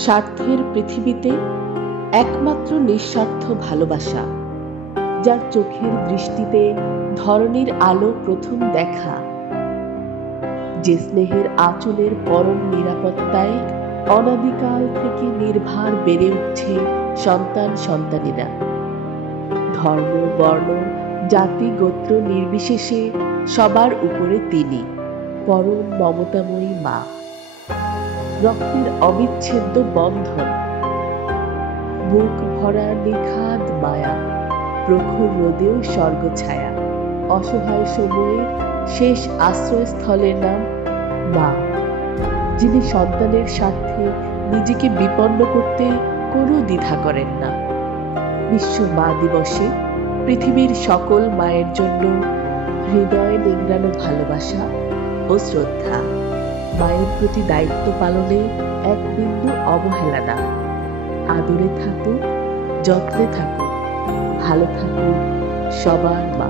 স্বার্থের পৃথিবীতে একমাত্র নিঃস্বার্থ ভালোবাসা, যার চোখের দৃষ্টিতে ধরনীর আলো প্রথম দেখা, যে স্নেহের আঁচলের পরম নিরাপত্তায় অনাদিকাল থেকে নির্ভার বেড়ে উঠছে সন্তান সন্তানেরা। ধর্ম, বর্ণ, জাতি, গোত্র নির্বিশেষে সবার উপরে তিনি পরম মমতাময়ী মা, রক্তের অবিচ্ছেদ্য বন্ধন, বুক ভরা নিখাদ মায়া, প্রখর রোদেও স্বর্গ ছায়া, অসহায় সময়ে শেষ আশ্রয়স্থলের নাম মা, যিনি সন্তানের স্বার্থে নিজেকে বিপন্ন করতে কোনো দ্বিধা করেন না। বিশ্ব মা দিবসে পৃথিবীর সকল মায়ের জন্য হৃদয় নিংড়ানো ভালোবাসা ও শ্রদ্ধা। মায়ের প্রতি দায়িত্ব পালনে এক বিন্দু অবহেলা না। আদরে থাকুক, যত্নে থাকুক, ভালো থাকুক সবার মা।